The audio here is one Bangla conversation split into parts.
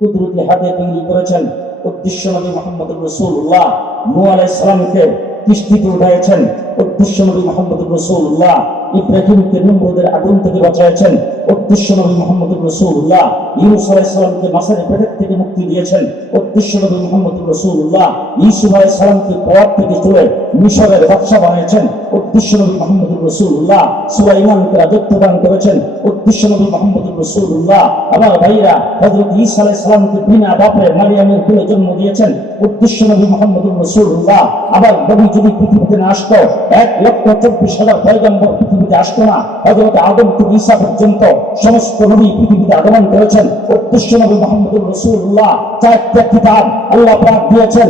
কুদরতি হাতে তৈরি করেছেন উদ্দেশ্য নবী মোহাম্মদ রসুল্লাহ নু আলাইসালামকে কিস্তিতে উঠাইছেন উদ্দেশ্য নবী মোহাম্মদ রসুল্লাহ ইব্রাহিমকে নম্রদের আগুন থেকে বাঁচাইছেন উদ্দেশ্য নবী মোহাম্মদ রসুল্লাহ ইউনুস আলাইসালামকে মাসারি পেটের থেকে মুক্তি দিয়েছেন। উদ্দেশ্য নবী মোহাম্মদ রসুল্লাহ ইসুফ আলাইসালামকে পথ থেকে তুলে মিশরের বাদশা বানিয়েছেন। উদ্দেশ্য নবী মোহাম্মদ রসুল্লাহ সুলাইমানকে রাজত্ব দান করেছেন। উদ্দেশ্য নবী মোহাম্মদ রসুল্লাহ আমার ভাইরা হজরত ঈসা আলাইসালামকে বিনা বাপে মারিয়ামের কুলে জন্ম দিয়েছেন। উদ্দেশ্য নবী মোহাম্মদ রসুল্লাহ আবার নবী যদি পৃথিবীতে না আসতো এক লক্ষ চব্বিশ হাজার পয়গম্বর পৃথিবীতে আসতো না। হজরত আদম থেকে ঈসা পর্যন্ত সমস্ত নবী পৃথিবীতে আগমন করেছেন। উদ্দেশ্য নবী মোহাম্মদ রসুল্লাহ চারটা কিতাব আল্লাহ পাক দিয়েছেন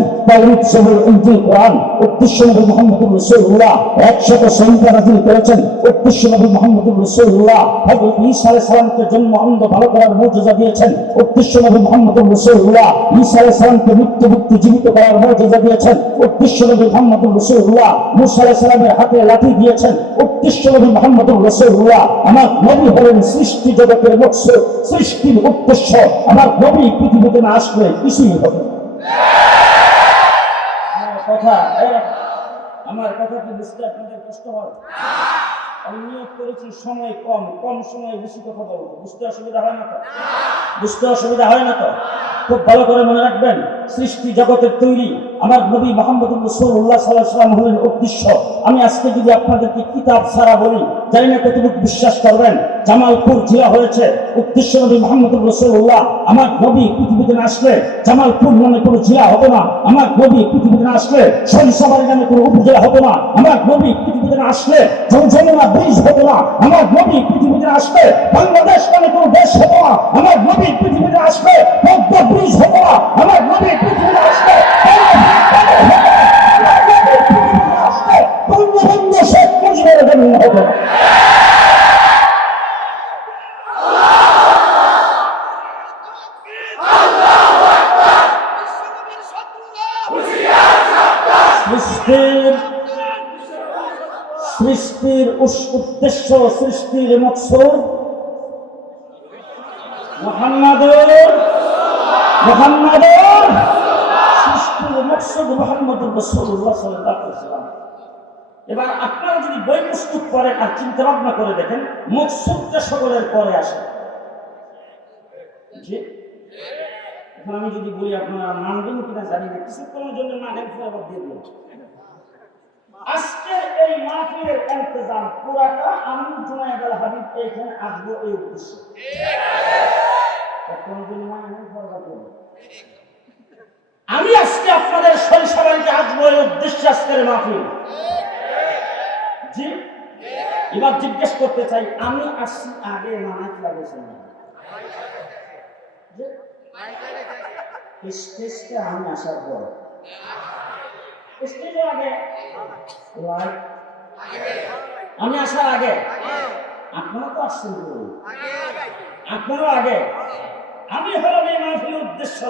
ইনজিল কোরআন। উদ্দেশ্য নবী রসুল্লাহ একশত নাজিল করেছেন। উদ্দেশ্য নবী মোহাম্মদ রসুল্লাহ হযরত ঈসা সালামকে জন্ম ভালো করার মুজিজা দিয়েছেন। উদ্দেশ্য নবী মোহাম্মদ রসুল্লাহ ঈসা সালামকে জীবিত করার মুজিজা দিয়েছেন। উদ্দেশ্য নবী মোহাম্মদ রসুল্লাহ মুসা সালামের হাতে লাঠি দিয়েছেন উদ্দেশ্য নবী মোহাম্মদ রসুল্লাহ আমার নবী হলেন সৃষ্টি জগতের মকসুদ সৃষ্টির উদ্দেশ্য আমার নবী পৃথিবীতে না আসলে কিছুই হবে কথা আমার কথাকে বুঝতে আপনাদের কষ্ট হয়? আমি নিয়োগ করেছি সময় কম কম সময়ে বেশি কথা বলব। বুঝতে অসুবিধা হয় না তো? বুঝতে অসুবিধা হয় না তো? খুব ভালো করে মনে রাখবেন, সৃষ্টি জগতের তৈরি। আমার নবী মোহাম্মদ রসুল্লাহ সাল্লাহ সাল্লাম হলেন উদ্দেশ্য। আমি আজকে যদি আপনাদেরকে কিতাব ছাড়া বলি, জানি না কতটুকু বিশ্বাস করবেন, জামালপুর জেলা হয়েছে, উদ্দেশ্য নবী মোহাম্মদ রসুল্লাহ আমার নবী পৃথিবীতে না আসলে জামালপুর নামে কোনো জেলা হতো না, আমার নবী পৃথিবীতে না আসলে সরিষাবাড়ি নামে কোনো উপজেলা হতো না, আমার নবী পৃথিবীতে না আসলে যমুনা ব্রিজ হতো না, আমার নবী পৃথিবীতে না আসলে বাংলাদেশ নামে কোনো দেশ হতো না, আমার নবী পৃথিবীতে আসলে পদ্মা ব্রিজ হতো না, আমার নবী পৃথিবীতে আসলে সৃষ্টির সৃষ্টির উদ্দেশ্য সৃষ্টির মকসুদ মোহাম্মদুর মোহাম্মদুর এবার আপনারা যদি বই প্রস্তুত করেন আর চিন্তা ভাবনা করে দেখেন মকসুদটা সকলের পরে আসে। এখন আমি যদি বলি আপনারা মানবেন কিনা জানি না কিছুক্ষণের জন্য মানেন ফিরে আবার দিয়ে দিন। আজকের এই মাহফিলের ইন্তজাম পুরাটা আমি জুনায়েদ আল হাবিব এখানে আসব এই উদ্দেশ্যে। কখনো যদি মানেন ফরওয়ার্ড করব। আমি আজকে আপনাদের সরিষাবাড়িতে আসব এই উদ্দেশ্যে আজকের মাহফিল। জি? এবার জিজ্ঞেস করতে চাই আমি আসছি আগে মানাত লাগেছে না স্টেজটা আমি আসার পর। স্টেজের আগে। লাইট আমি আসার আগে? আপনারা তো আসছেন। আপনারও আগে? আমি হলাম এই মাহফিলের উদ্দেশ্য,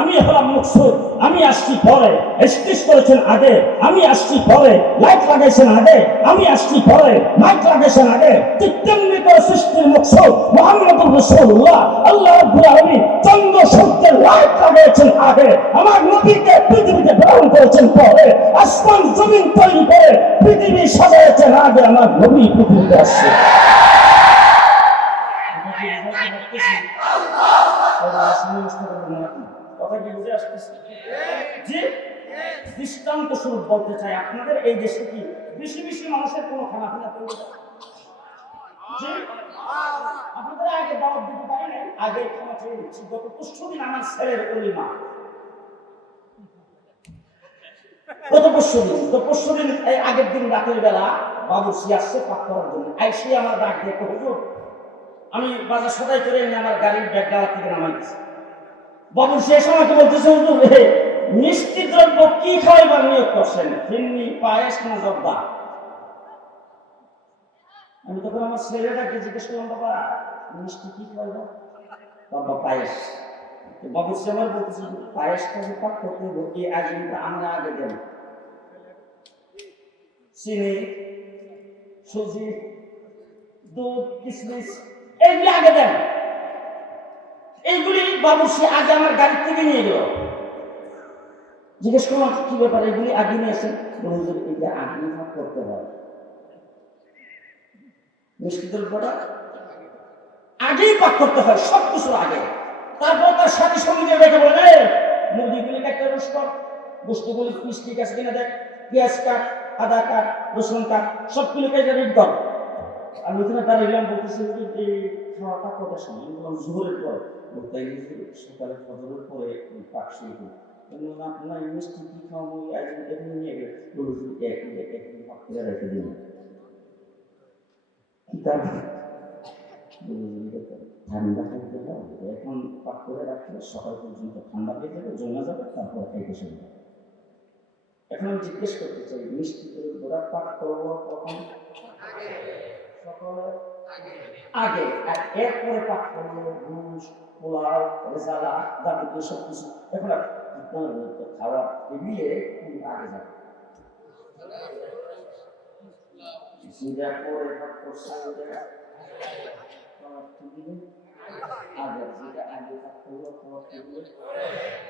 আমি হলাম মকসুদ, আমি আসছি পরে। স্টেজ করেছেন আগে, আমি আসছি পরে। লাইট লাগাইছেন আগে, আমি আসছি পরে। মাইক লাগাইছেন আগে। ঠিক তেমনি করে সৃষ্টির মকসুদ মোহাম্মদ রসুল্লাহ আল্লাহ রাব্বুল আলামিন চন্দ্র সূর্যের লাইট লাগাইছেন আগে। আমার নবীকে পৃথিবীতে প্রেরণ করেছেন পরে। আসমান জমিন তৈরি করে পৃথিবী সাজাইছেন আগে। আমার নবী পৃথিবীতে আসছে। আসতেছে দৃষ্টান্ত স্বরূপ বলতে চাই আপনাদের এই দেশে কি বেশি বেশি মানুষের কোনো খানা পিনা আগে দাওয়াত দিতে আগে ক্ষমা চেয়ে দিচ্ছি গত পরশু দিন আমার ছেলের অলিমা গত দিন তো পরশু দিন আগের দিন রাতের বেলা বাবুসি আসছে পাক করার জন্য। আইসি আমার ডাক দিয়ে আমি বাজার সদাই করে এনে আমার গাড়ির ব্যাগ গাওয়া থেকে নামাইতেছি বাবু, সে সময় তো বলতেছে হুজুর? হে, মিষ্টি দ্রব্য কি খাওয়াইবার নিয়োগ করছেন ফিন্নি, পায়েস, না জব্বা? আমি তখন আমার ছেলেটাকে জিজ্ঞেস করলাম, বাবা, মিষ্টি কি খাওয়াইব? বাবা, পায়েস। বাবু, সে আমার বলতেছে পায়েসটা যে পাক করতে হবে এই আয়োজনটা আমরা আগে দেন চিনি, সুজি, দুধ কিশমিশ এগুলি আগে দেন। এইগুলি বাবু সে আগে আমার গাড়ি থেকে নিয়ে গেল। জিজ্ঞেস করলাম কি ব্যাপার? এগুলি আগে নিয়ে আসেন। বলে হুজুর এটা আগে করতে হয়। মিষ্টিদের পরে আগেই পাক করতে হয় সব কিছু আগে। তারপর তার সাথী সঙ্গীদের দেখে বলে "এই, মুরগিগুলি একটা রোজ কর। বস্তুগুলি পিস ঠিক আছে কিনা দেখ। পেঁয়াজ কাট আদা কাট রসুন কাট সবগুলো কেটে রেডি কর। আমি ওখানে দাঁড়াইলাম বলতেছি এই খাওয়াটা কটার সময় বললাম, জোহরের পর। বলতে সকালে ফজরের পরে পাক শুরু করি মিষ্টি কি খাওয়াবো? আজ এখানে এক এক করে রেখে দিন। ঠান্ডা হবে এখন পাক করে রাখলে সকাল পর্যন্ত ঠান্ডা হয়ে যাবে, জমা যাবে, তারপর খাইতে এখন জিজ্ঞেস করতে চাই, মিষ্টি করে পাক করব কখন? আগে এরপরে পাক ঘুষ পোলাও, রেজালা যাবতীয় সব কিছু। এখন খাওয়া টেবিলে তুমি আগে যাবে যেটা পরে পাক করছে ওটা খাওয়ার টেবিলে আগে যেটা আগে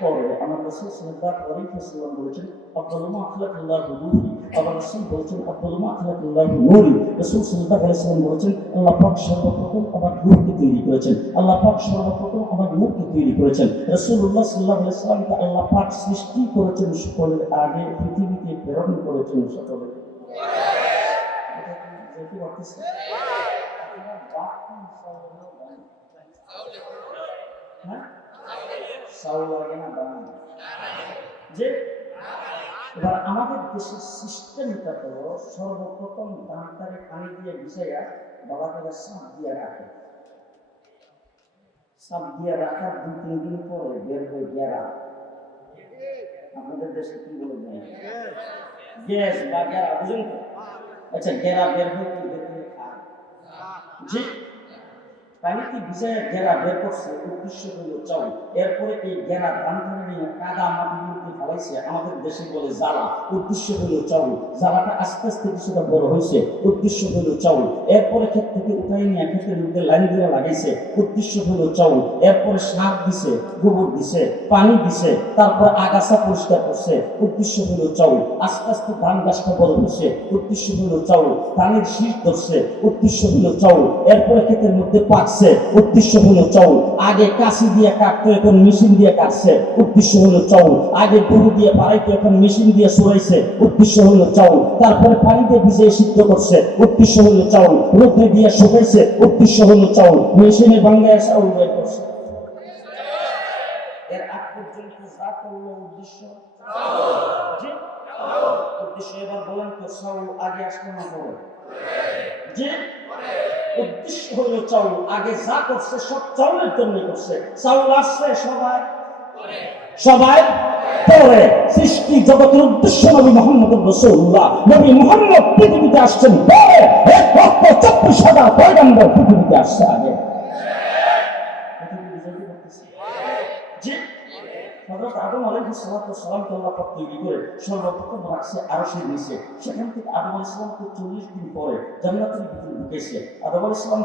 পরে আমার রাসূল সাল্লাল্লাহু আলাইহি ওয়াসাল্লাম বলেছেন আফদালু মা খালাকাল্লাহু নূরি আবার রাসূল বলেছেন আফদালু মা খালাকাল্লাহু নূরি রাসূল সাল্লাল্লাহু আলাইহি ওয়াসাল্লাম বলেছেন আল্লাহ পাক সর্বপ্রথম আমার নূরকে তৈরি করেছেন আল্লাহ পাক সর্বপ্রথম আমার সৃষ্টি করেছেন সকলের আগে পৃথিবীতে প্রেরণ করেছেন সকলের আমাদের দেশের সিস্টেমটা হলো সর্বপ্রথম ধানটারে পানি দিয়ে ভিজাইয়া বাবা করে সাপ দিয়ে রাখে। সাপ দিয়ে রাখার দু, তিন দিন পরে বের হয়ে গেরা। আমাদের দেশে কি বলে দেয় গ্যাস বা গেরা, বুঝুন তো? আচ্ছা গেরা বের হয়ে কি বের হয়ে খায় জি পানিতে ভিজায় ঘেরা বের করছে, উদ্দেশ্য হল চাউল এরপরে এই ঘেরা ধান ধান নিয়ে কাদা মাটির আমাদের দেশে বলে জ্বালা উদ্দেশ্য হলো চাউল জ্বালাটা আস্তে আস্তে কিছুটা বড় হয়েছে, উদ্দেশ্য হলো চাউল। এরপরে ক্ষেত থেকে উঠাই নিয়ে লাইন দিয়ে লাগাইছে, উদ্দেশ্য হলো চাউল। এরপরে সার দিছে, গোবর দিছে, পানি দিছে, তারপর আগাছা পরিষ্কার করছে, উদ্দেশ্য হলো চাউল। আস্তে আস্তে ধান গাছটা বড় হচ্ছে, উদ্দেশ্য হলো চাউল। ধানের শীষ ধরছে, উদ্দেশ্য হলো চাউল। এরপরে ক্ষেতের মধ্যে পাকছে, উদ্দেশ্য হলো চাউল। আগে কাশি দিয়ে কাটতো, এখন মেশিন দিয়ে কাটছে, উদ্দেশ্য হলো চাউল। আগে গরু দিয়ে পাড়াইতো এখন মেশিন দিয়ে সরাইছে উদ্দেশ্য হলো চাউল। তারপরে পানি দিয়ে ভিজিয়ে সিদ্ধ করছে উদ্দেশ্য হলো চাউল। রোদে দিয়ে শুকাইছে উদ্দেশ্য হলো চাউল। মেশিনে বাংলায় চাউল বের করছে। আগ আগে আগে সবাই? সবাই? পরে সৃষ্টি জগতের উদ্দেশ্য নবী মোহাম্মদ রসুল্লাহ নবী মোহাম্মদ পৃথিবীতে আসছেন পরে এক লক্ষ চব্বিশ হাজার পয়গাম্বর পৃথিবীতে আসছে আগে। পাক তৈরি করে সর্বপ্রথম রাখছে আরশের সেখান থেকে আদম আলাইহিস চল্লিশ দিন পরে জান্নাতের ভিতরে ঢুকেছে। আদম আলাইহিস সালাম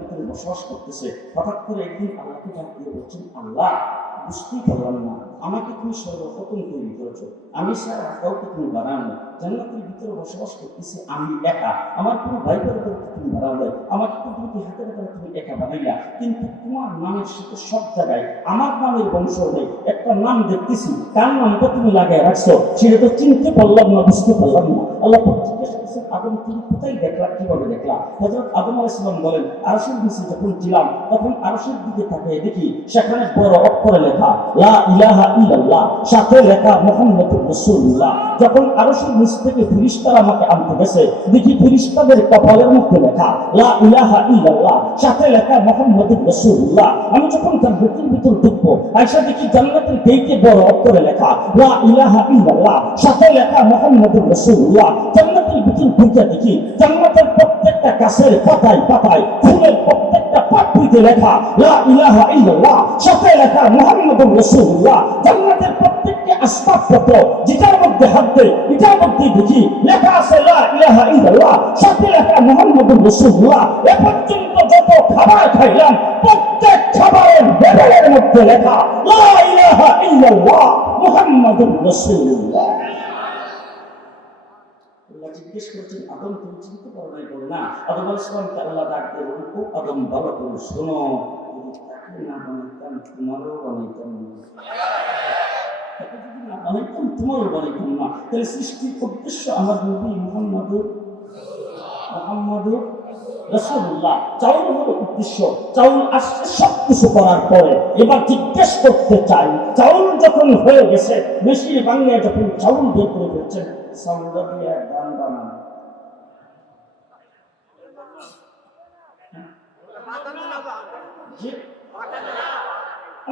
ভিতরে বসবাস করতেছে। হঠাৎ করে একদিন আল্লাহকে আল্লাহ বুঝতেই পারলাম না। আমাকে তুমি সর্বপ্রথম তৈরি করেছ। আমি স্যার কাউকে তুমি বানানো জান্নাতের ভিতরে বসবাস করতেছি আমি একা। আমার কোনো ভাই বোনদেরকে তুমি বানালে আমাকে তো তুমি হাতে হাতে তুমি একা বানাইলা? কিন্তু তোমার নামের সাথে সব জায়গায় আমার নামের বংশ নেই একটা নাম দেখতেছি। তার নামটা তুমি লাগাই রাখছো? সেটা তো চিনতে পারলাম না, বুঝতে পারলাম না। আল্লাহ জিজ্ঞেস করছেন, আদম, তুমি কোথায় দেখলা? কীভাবে দেখলা? হযরত আদম আলাইহিস সালাম বলেন, আরশের নিচে যখন ছিলাম, তখন আরশের দিকে তাকিয়ে দেখি সেখানে বড় অক্ষরে লেখা, লা ইলাহা সাথে লেখা রাসূলুল্লাহ। যখন আরশের নিচ থেকে ফেরেশতারা আমাকে আনতে গেছে, দেখি ফেরেশতাদের কপালের মধ্যে লেখা, লা ইলাহা সাথে লেখা রাসূলুল্লাহ। আমি যখন জান্নাতের ভিতর ঢুকবো, আয়েশা দেখি জান্নাতের গেইটে বড় অক্ষরে লেখা, লা ইলাহা ইল্লাল্লাহ, সাথে লেখা মুহাম্মদুর রাসূলুল্লাহ। জান্নাতের ভিতর ঢুকে দেখি, জান্নাতের প্রত্যেকটা গাছের পাতায় পাতায়, ফুলের প্রত্যেকটা লেখা, লা ইলাহা ইল্লাল্লাহ সাথে লেখা, মুহাম্মদুর রাসূলুল্লাহ জান্নাতের প্রত্যেকটি আসবাবপত্র যেটার মধ্যে হাত দেয়, এটার মধ্যে দেখি, লেখা আছে, লা ইলাহা ইল্লাল্লাহ সাথে লেখা, মুহাম্মদুর রাসূলুল্লাহ এ পর্যন্ত যত খাবার খাইলাম, প্রত্যেক খাবারের লেভেলের মধ্যে লেখা, লা ইলাহা ইল্লাল্লাহ মুহাম্মাদুর রাসূলুল্লাহ আল্লাহ জিজ্ঞেস করছেন, আদম চিনতে পারো নাই বলে না। আদম আলাইহিস সালামকে আল্লাহ ডাক দিয়ে বললেন, আদম ভালো করে শোনো। যদি তাকে না বানাইতাম তোমারও বানাইতাম তাকে যদি না বানাইতাম তোমারও বানাইতাম না। তাহলে সৃষ্টির উদ্দেশ্য আমার নবী মুহাম্মাদুর মুহাম্মাদুর রাসূলুল্লাহ। চাউল হলো উদ্দেশ্য। চাউল আসছে সব কিছু করার পরে। এবার জিজ্ঞেস করতে চাই চাউল যখন হয়ে গেছে মেশিন বাংলায় যখন চাউল বের করে ফেলছেন চাউলটা গান বানানো।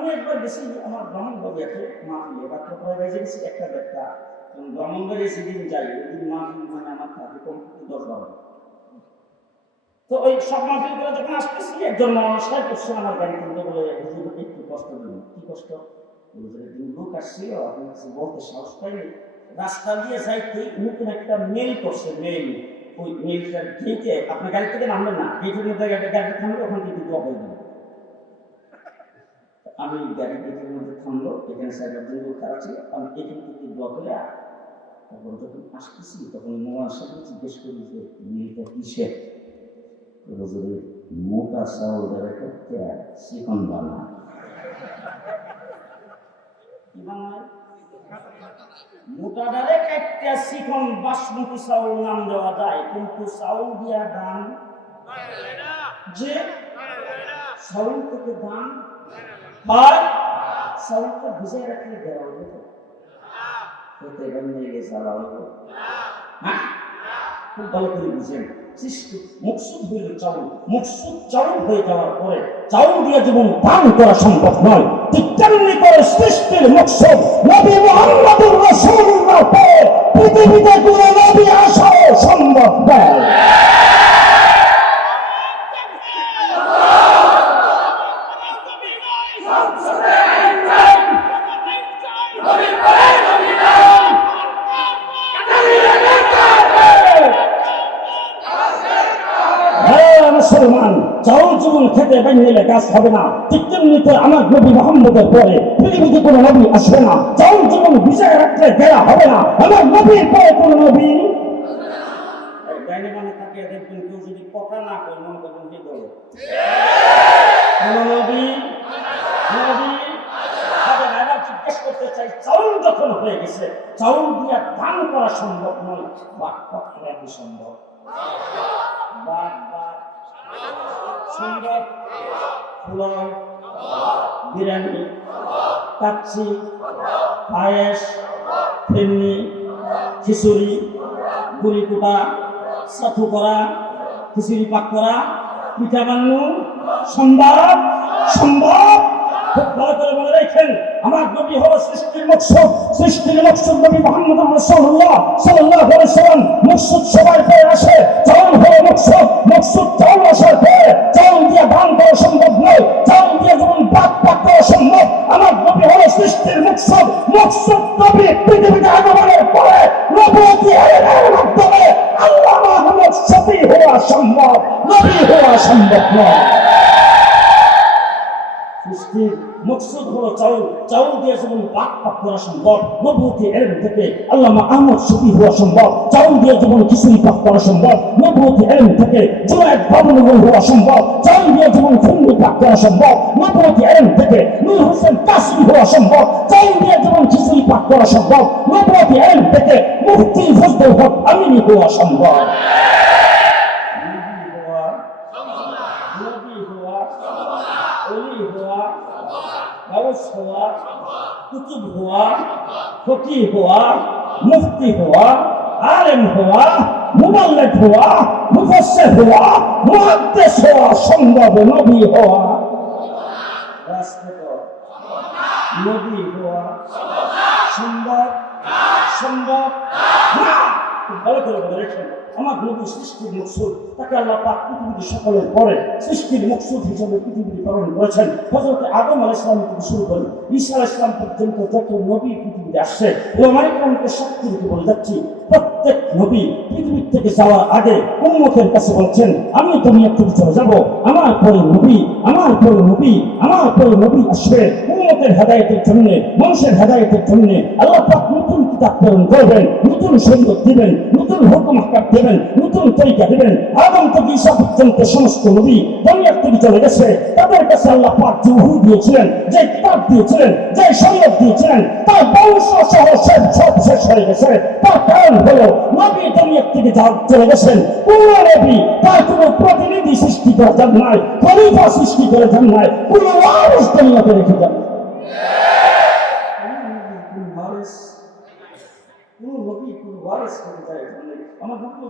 আমি একবার গেছি আমার ব্রাহ্মণবাড়ি একটা মাহফিল এবার তো গেছি একটা দেড়টা ব্রাহ্মণবাড়ি সেদিন যাই, ওই দিন মাহফিল মানে আমার কমপক্ষে দশ বারো। তো ওই সব মাহফিল করে যখন আসতেছি, একজন মানুষ সাহেব করছে আমার গাড়ি কিনতে বলে, হুজুর, একটু কষ্ট দিন। কি কষ্ট? একদিন লোক আসছিল আপনার বলতে সাহস পাইনি রাস্তা দিয়ে যাইতে নতুন একটা মেল করছে মেল ওই মেলটা গেটে আপনার গাড়ি থেকে নামবেন না গেটের মধ্যে গাড়ি গাড়ি থামলে ওখান থেকে করে আমি গাড়ি গেটের মধ্যে থামলো, এখানে সাইড একজন লোক ছিল, আমি এখান থেকে করে তারপর যখন আসতেছি, তখন মোয়ার সাথে জিজ্ঞেস করি যে মেলটা কিসের? হুজুরের মোটা চাউলের একটা চিকন বানা মোটা চিকন বাসমতি চাউল নাম দেওয়া যায়, কিন্তু চাউল দিয়া দান যে হয় চাউলটা ভিজে রাখলে দেওয়া হবে তো? খেতে বানিয়ে গেছে হ্যাঁ? খুব ভালো করে বুঝেন সৃষ্টি, মুকসুদ হইল চাউল। মুকসুদ চাউল হয়ে যাওয়ার পরে চাউল দিয়ে জীবন দান করা সম্ভব নয়। ঠিক করে সৃষ্টির মুকসুদ নবী মুহাম্মদুর রাসূলুল্লাহ পৃথিবীতে কোনো নবী আসাও সম্ভব নয়। জীবন খেতে বানিয়ে গাছ হবে না। ঠিক তেমনি করে আমার নবী মোহাম্মদের পরে পৃথিবীতে কোনো নবী আসবে না। চাউল জীবন বিজয় রাখলে দেয়া হবে না। আমার নবীর পরে কোনো নবী করতে চাই যখন হয়ে গেছে করা সম্ভব নয় কি সম্ভব। সম্ভব ফেমনি। খিচুড়ি। গুড়ি কুটা সাথু করা। খিচুড়ি পাক করা। পিঠা বানানো। সম্ভব সম্ভব খুব ভালো করে মনে রাখেন, আমার নবী হলো সৃষ্টির মকসুদ সৃষ্টির মকসুদ নবী মোহাম্মদ রাসূলুল্লাহ সাল্লাল্লাহু আলাইহি সাল্লাম মকসুদ সবার পরে আসে চাউল হলো মকসুদ মকসুদ চাউল আসার পরে চাউল দিয়ে দান করা সম্ভব নয় চাউল দিয়ে যেমন বাদ পাক করা সম্ভব, আমার নবী হলো সৃষ্টির মকসুদ মকসুদ নবী পৃথিবীতে আগমনের পরে নবুয়তি এলেনের মাধ্যমে আল্লাহ মাহমুদ শফি হওয়া সম্ভব, নবী হওয়া সম্ভব নয়। মকসুদ হলো চাউল। চাউল দিয়ে যেমন পাক পাক করা সম্ভব নবুতি এলম থেকে আল্লামা আহমদ শফি হওয়া সম্ভব, চাউল দিয়ে যেমন খিচুড়ি পাক করা সম্ভব নবুতি এলম থেকে জুনায়দ বাবুল হওয়া সম্ভব, চাউল দিয়ে যেমন ফুন্ডি পাক করা সম্ভব নবুতি এলম থেকে নূর হোসেন কাসমি হওয়া সম্ভব, চাউল দিয়ে যেমন খিচুড়ি পাক করা সম্ভব নবুতি এলম থেকে মুফতি ফজলুল হক হওয়া সম্ভব নবী হওয়া নবী হওয়া অলি হওয়া গাউস হওয়া, কুতুব হওয়া ফকি হওয়া, মুফতি হওয়া, আলেম হওয়া মুবাল্লিগ হওয়া, মুফাসসির হওয়া, মুহাদ্দিস হওয়া সম্ভব নবী হওয়া। নবী হওয়া। সম্ভব সম্ভব আমার নবী সৃষ্টির মকসুদ, তাকে আল্লাহ পাক সকলের পরে সৃষ্টির মকসুদ প্রেরণ করেছেন। আদম আলাহ ইসলাম থেকে শুরু আলাহ ইসলাম পর্যন্ত যত নবী পৃথিবীতে আসছে বলে যাচ্ছি। প্রত্যেক নবী পৃথিবীর থেকে যাওয়ার আগে উম্মতের কাছে বলছেন, আমি দুনিয়া থেকে চলে যাব। আমার পরে নবী, আমার পরে নবী, আমার পরে নবী আসবে উম্মতের হেদায়েতের জন্য, মানুষের হেদায়েতের জন্য। আল্লাহ পাক প্রেরণ করবেন, নতুন সুন্দর দিবেন, নতুন হুকুম হাকাম দেবেন, নতুন তরিকা দিবেন। আদম থেকে ঈসা পর্যন্ত সমস্ত নবী দুনিয়ার থেকে চলে গেছে। তাদের কাছে আল্লাহ পাক যে উহু দিয়েছিলেন, যে কিতাব দিয়েছিলেন, যে শরীয়ত দিয়েছিলেন, তার বংশ সহ সব সব শেষ হয়ে গেছে। তার কারণ হলো নবী দুনিয়ার থেকে চলে গেছেন, কোন নবী তার কোনো প্রতিনিধি সৃষ্টি করে যান নাই, খলিফা সৃষ্টি করে যান নাই, কোন ওয়ারিস দুনিয়াতে রেখে যান নাই। কোন ওয়ারিস কোন নবী কোন ওয়ারিস করে যায় এখানে। আমার নবী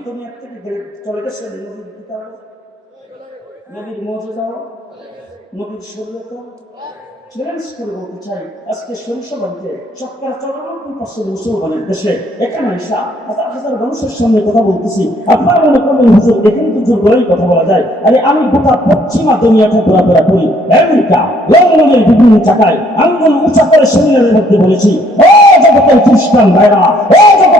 নবী দুনিয়া থেকে চলে গেছেন নবীর শরীয়ত চ্যালেঞ্জ করে বলতে চাই, আজকে সরিষাবাড়িতে সরকার চৌরানব্বই পার্সেন্ট মুসলমানের দেশে। এখানে হাজার হাজার মানুষের সামনে কথা বলতেছি। আপনারা মনে করবেন, হুজুর, এখানে কিছু বলেই কথা বলা যায়। আরে আমি গোটা পশ্চিমা ঘোরাফেরা করি। আমেরিকা, লন্ডনের বিভিন্ন জায়গায় আঙ্গুল উঁচা করে সেমিনারের মধ্যে বলেছি, ও জগতের খ্রিস্টান ভাইরা, ও জগতের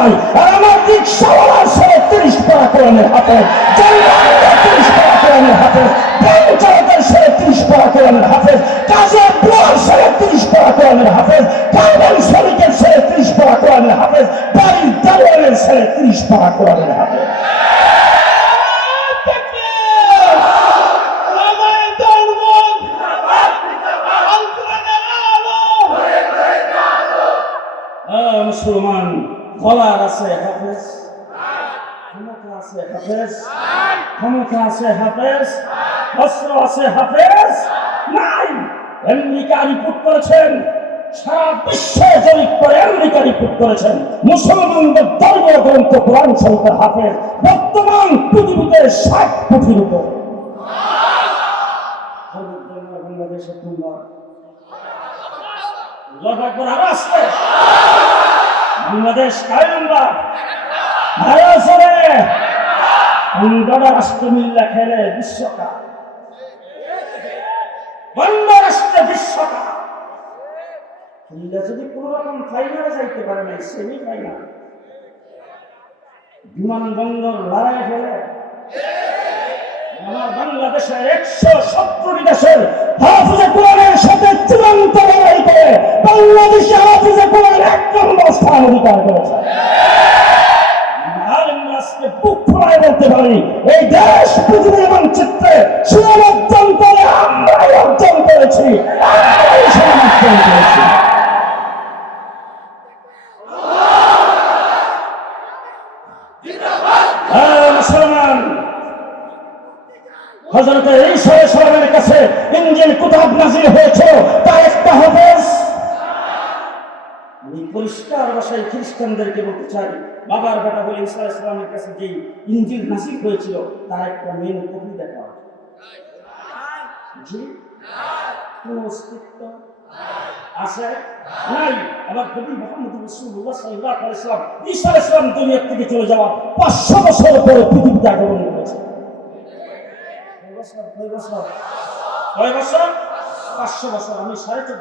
নাই। আর আমার রিক্সাওয়ালার সাড়ে তিরিশ পারা কোরআনের হাতে। তিরিশ পারা কোরআনের হাতে। চালকের সাড়ে তিরিশ পারা কোরআনের হাফেজ কাজের বুয়ার সাড়ে তিরিশ পারা কোরআনের হাফেজ কারবান শ্রমিকের সাড়ে তিরিশ কোরআনের হাফেজ বাড়ির দেওয়ালের সাড়ে তিরিশ কোরআনের হাফেজ গলার আছে, হাফেজ? ক্ষমতা আছে, হাফেজ? ক্ষমতা আছে, হাফেজ? অস্ত্র আছে, হাফেজ? নাই! আমেরিকা রিপোর্ট করেছেন। সারা বিশ্বে জরিপ করে আমেরিকা রিপোর্ট করেছেন। মুসলমানদের ধর্মীয় গ্রন্থ কোরআন শরীফের হাফেজ। বর্তমান পৃথিবীতে ষাট কোটির উপর। বাংলাদেশের আসছে বাংলাদেশ কায়ম্বা আরও আসরে অঙ্গটা রাষ্ট্র মিল্লা খেলে বিশ্বকাপ। বন্ধ রাষ্ট্রে বিশ্বকাপ। যদি কোন রকম ফাইনালে যাইতে পারে না সেমি ফাইনাল বিমানবন্দর লড়াই ফেলে বাংলাদেশের একশো সত্তরটি দেশের হাফিজে কোরআনের সাথে চূড়ান্ত লড়াই করে বাংলাদেশে হাফিজে কোরআন এক নম্বর স্থান অধিকার করেছে। বলতে অর্জন আমরাই অর্জন করেছি, আমরাই সুনাম অর্জন করেছি হ্যাঁ, মুসলমান কাছে নাজিল হয়েছে তার একটা পরিষ্কার খ্রিস্টানদেরকে বলতে চাই, বাবার ইসলামের কাছে নাজিল হয়েছিল সালাম থেকে চলে যাওয়া 500 বছর পরে পৃথিবীতে আগমন করেছে। আমি সাড়ে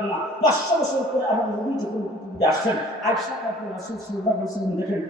না। আমার যখন আসছেন দেখেন।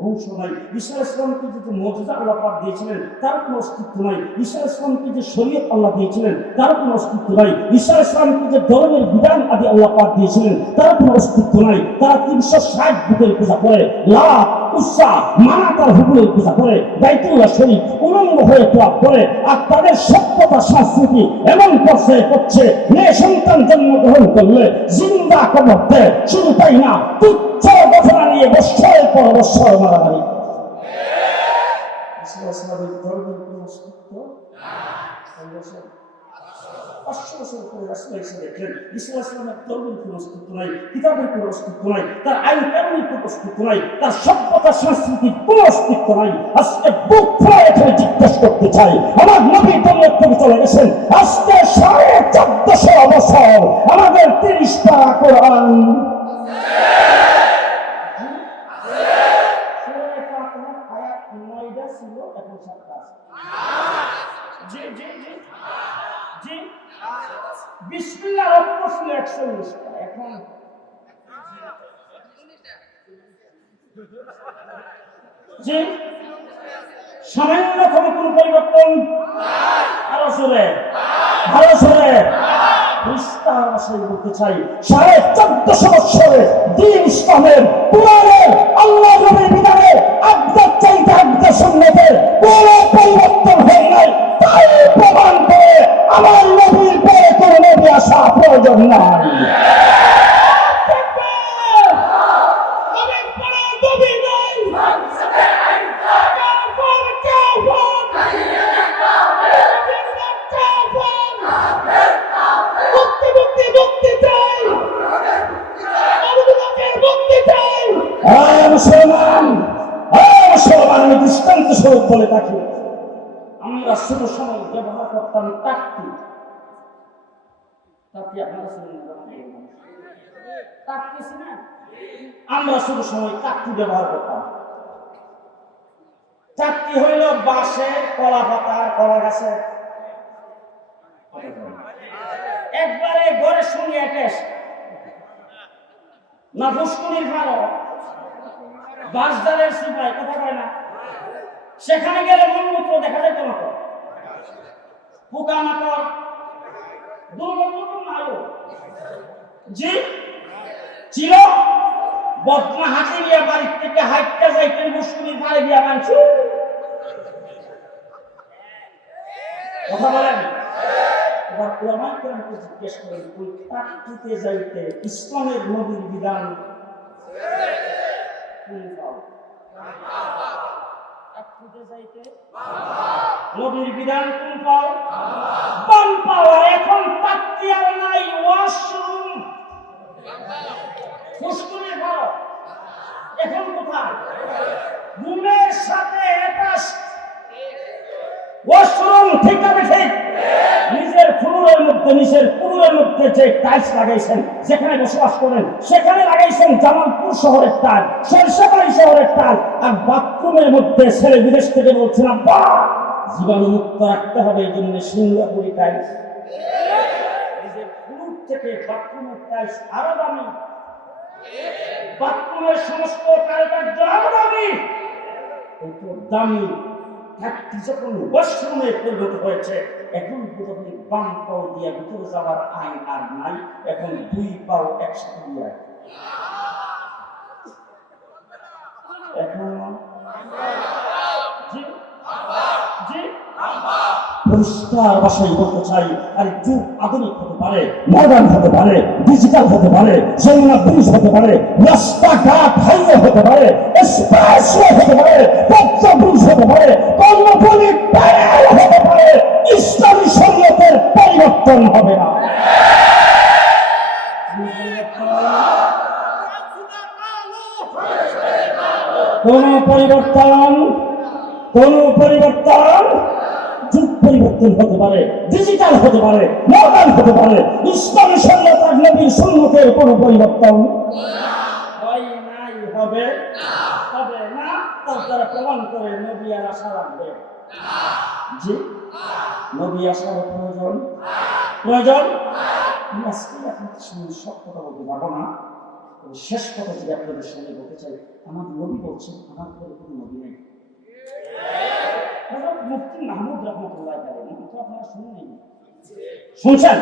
ধ্বংস নাই। ঈশা ইসলামকে যে মর্যাদা আল্লাহ দিয়েছিলেন, তার কোনো অস্তিত্ব নাই। ঈশা ইসলামকে যে আল্লাহ দিয়েছিলেন, তার কোনো অস্তিত্ব নাই। ঈশা ইসলামকে যে ধর্মের বিধান আদি আল্লাহ দিয়েছিলেন, তার কোনো অস্তিত্ব নাই। তারা তিনশো ষাট বুকের পূজা করে। লাভ উৎসাহ মানাতার হুকুমের পূজা করে দায়িত্বুল্লাহ শরীফ উলঙ্গ হয়ে তোয়া করে আর তাদের সভ্যতা সংস্কৃতি এমন পর্যায়ে করছে মেয়ে সন্তান জন্মগ্রহণ করলে জিন্দা কবর দেয় শুধু তাই না তুচ্ছ ঘটনা নিয়ে বৎসরের পর বৎসর মারামারি ইসলামের ধর্মের কোনো অস্তিত্ব নাই। পাঁচশো বছর পরে রাসূল এসে দেখলেন ঈসা ইসলামের ধর্মের কোনো অস্তিত্ব নাই কিতাবের কোনো অস্তিত্ব নাই তার আইন কানুনের কোনো অস্তিত্ব নাই তার সভ্যতা সংস্কৃতির কোনো অস্তিত্ব নাই আজকে বুক ফুলে জিজ্ঞেস করতে চাই আমার নবী দুনিয়া থেকে চলে গেছেন আজকে সাড়ে চোদ্দশো বছর আমাদের তিরিশ পারা কোরআন জি জি জি এখন জি সামান্যতম কোন পরিবর্তন? আরও জোরে। আরও বিস্তার ভাষায় বলতে চাই। সাড়ে চোদ্দশো বৎসরে দিন ইসলামের কোরআনের আল্লাহ নবীর বিধানে আব্দার আব্দার সন্ন্যতের কোন পরিবর্তন হয় নাই। তাই প্রমাণ করে আমার নবীর পরে কোন নবী আসা প্রয়োজন নাই। হ্যাঁ মুসলমান। হ্যাঁ আমি দৃষ্টান্ত স্বরূপ বলে থাকি আমরা শুভ সময় ব্যবহার করতাম টাকটি টাকটি আপনারা শুনুন না আমরা শুধু সময় টাকটি ব্যবহার করতাম। চারটি হইল বাঁশের কলা পাতা কলা গাছের একবারে ঘরের সঙ্গে অ্যাটাচ না ফুসকুনির ভালো। বাঁশদারের সিপাই কথা কয় না? সেখানে গেলে মনমূত্র দেখা যায় তোমার পোকা মাকড় দুর্গন্ধ আলো। জি? থেকে হাইটটা যাইতেন মুসকুনির পাড়ে গিয়া মানছি কথা জিজ্ঞেস করেন যাইতে ইসলামের নবীর বিধান কোন পাও? তাকতিতে যাইতে নবীর বিধান কোন পাও? বাম পাওয়া এখন তাকতি আর নাই, ওয়াশরুম। ফুসকুনির ভালো এখন কোথায়? ঘুমের সাথে অ্যাটাচ ওয়াশরুম ঠিক আছে, ঠিক? ফুলুরের মধ্যে নিজের ফুলুরের মধ্যে যে টাইলস লাগাইছেন, যেখানে বসবাস করেন, সেখানে লাগাইছেন জামালপুর শহরের টাইল সরষাবাড়ি শহরের টাইল, আর বাথরুমের মধ্যে ছেলে বিদেশ থেকে বলছিলাম বা জীবাণু মুক্ত রাখতে হবে, এই জন্য সিঙ্গাপুরি টাইলস। থেকে বাথরুমের টাইলস আরও দামি। বাথরুমের সমস্ত কারুকার্য আরও দামি। দামি। যখন ওয়াশরুমে পরিণত হয়েছে এখন বোধহয় বাম পাও দিয়া ভিতরে যাওয়ার আইন আর নাই, এখন দুই পাও একসাথে দিয়ে এখন পরিষ্কার ভাষায় বলতে চাই, আর যুগ আধুনিক হতে পারে মডার্ন হতে পারে ডিজিটাল হতে পারে, যমুনা ব্রিজ হতে পারে, রাস্তাঘাট হাইওয়ে হতে পারে এক্সপ্রেসওয়ে হতে পারে ব্রিজ হতে পারে ইসলামী শরীয়তের পরিবর্তন হবে না। কোন পরিবর্তন কোন পরিবর্তন যুগ পরিবর্তন হতে পারে ডিজিটাল হতে পারে মডার্ন হতে পারে। ইসলামী সন্ন্যত আর নবীর সন্ন্যতের কোনো পরিবর্তন হয় হবে না। তার দ্বারা প্রমাণ করে নবী আর আশা রাখবে। জি? নবী আসার প্রয়োজন? প্রয়োজন? আজকে সব কথা বলতে পারব শেষ কথা যদি আপনাদের সঙ্গে বলতে চাই আমার নবী বলছেন, আমার পরে কোনো নবী নেই। মুফতি মাহমুদ রহমতুল্লাহ এটা আপনারা শুনেন শুনছেন?